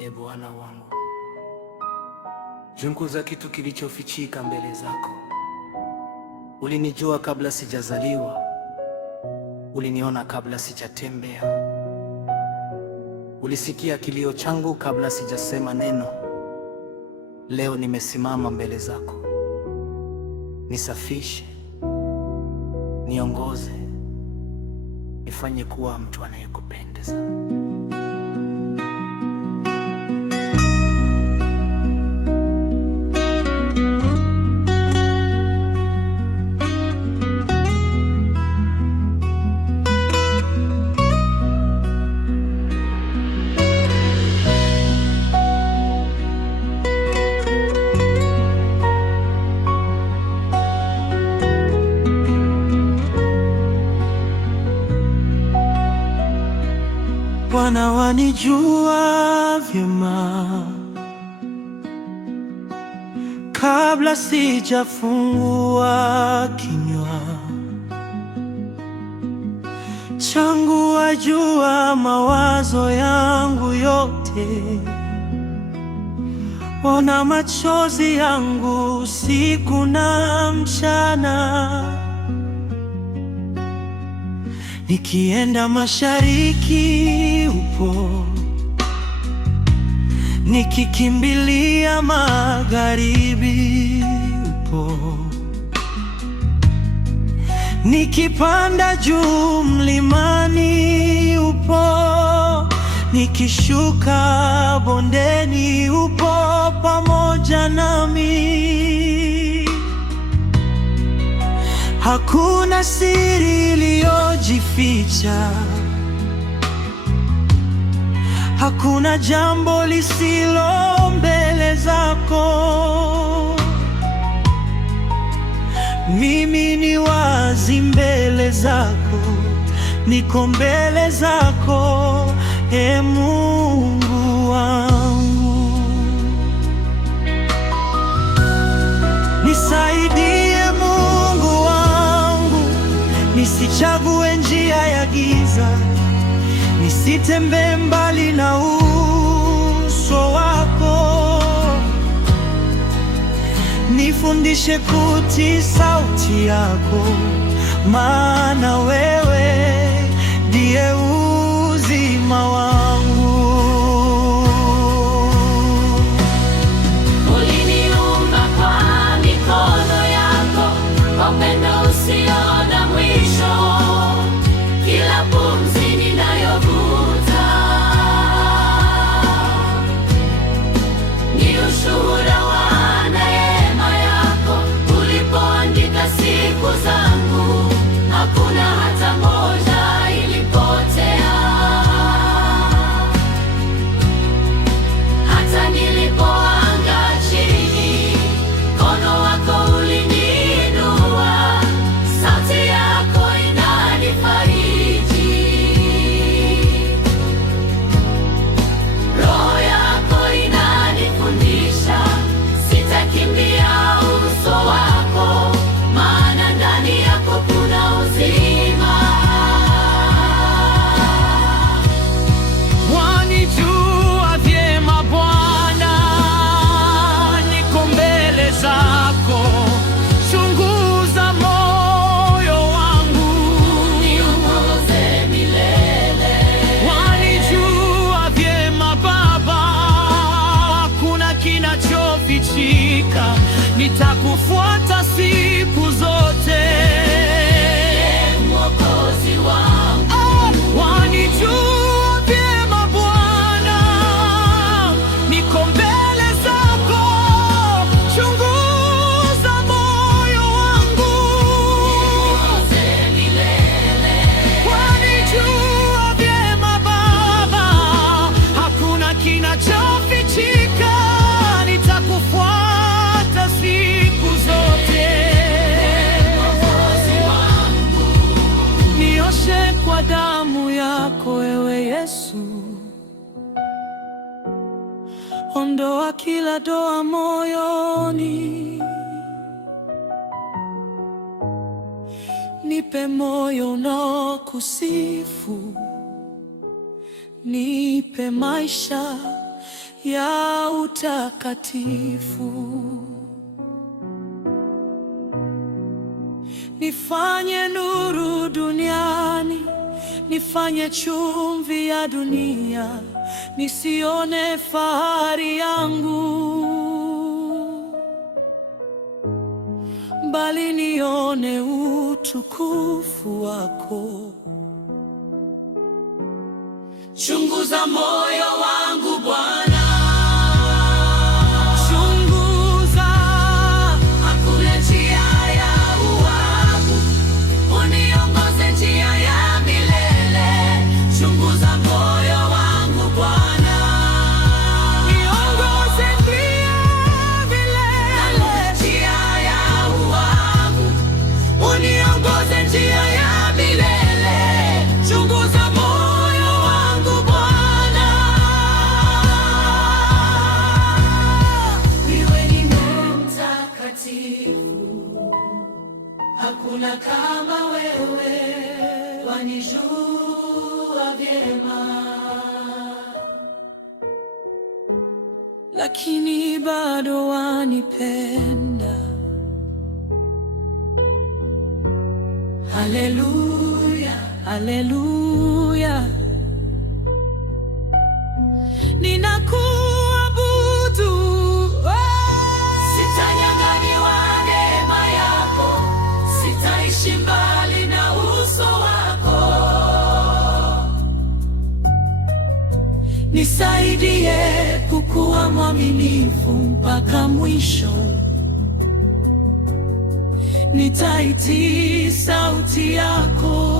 E Bwana wangu, chunguza kitu kilichofichika mbele zako. Ulinijua kabla sijazaliwa, uliniona kabla sijatembea, ulisikia kilio changu kabla sijasema neno. Leo nimesimama mbele zako, nisafishe, niongoze, nifanye kuwa mtu anayekupendeza. Bwana wanijua vyema kabla sijafungua kinywa changu, wajua mawazo yangu yote. Ona machozi yangu usiku na mchana. Nikienda mashariki upo, nikikimbilia magharibi upo, nikipanda juu mlimani upo, nikishuka bondeni upo pamoja nami. Hakuna siri iliyojificha, hakuna jambo lisilo mbele zako. Mimi ni wazi mbele zako, niko mbele zako, e Mungu wangu. Nisaidie Mungu wangu, nisichague njia ya giza, nisitembee mbali na uso wako. Nifundishe kutii sauti yako, maana wewe ndiye uzima wangu. Uliniumba kwa mikono yako, kwa upendo usio na mwisho. Kila pumzi ninayovuta ni ushuhuda wa neema yako. Ulipoandika siku zangu, hakuna hata moja ilipotea. Hata nilipoanguka chini, mkono wako uliniinua. Sauti yako inanifariji, Roho yako inanifundisha. Sitakimbia uso wako, maana ndani yako kuna uzima. Wanijua vyema Bwana, niko mbele zako, chunguza moyo wangu, Niongoze milele. wanijua vyema Baba, hakuna kinachofichika, nitakufuata siku zote. Mwokozi wangu, Wanijua vyema Bwana, niko mbele zako, chunguza moyo wangu. niongoze milele. Wanijua vyema Baba, hakuna kinachofichika, nitakufuata siku zote. Mwokozi wangu, Nioshe kwa damu yako ewe Yesu, ondoa kila doa moyoni, nipe moyo unaokusifu, nipe maisha ya utakatifu. Nifanye nuru duniani, nifanye chumvi ya dunia, nisione fahari yangu, bali nione utukufu wako. Chunguza moyo wangu Bwana, chunguza, hakuna njia ya uovu, uniongoze njia ya milele. Chunguza moyo wangu Bwana, niongoze njia ya milele. njia ya uovu, uniongoze njia ya milele. Chunguza moyo wangu Bwana, wewe ni mtakatifu, hakuna kama wewe, wanijua vyema. Lakini bado wanipenda. Haleluya, haleluya, ninakuabudu. Sitanyang'anyiwa neema yako, sitaishi mbali na uso wako. Nisaidie kukuwa mwaminifu mpaka mwisho. Nitaitii sauti yako.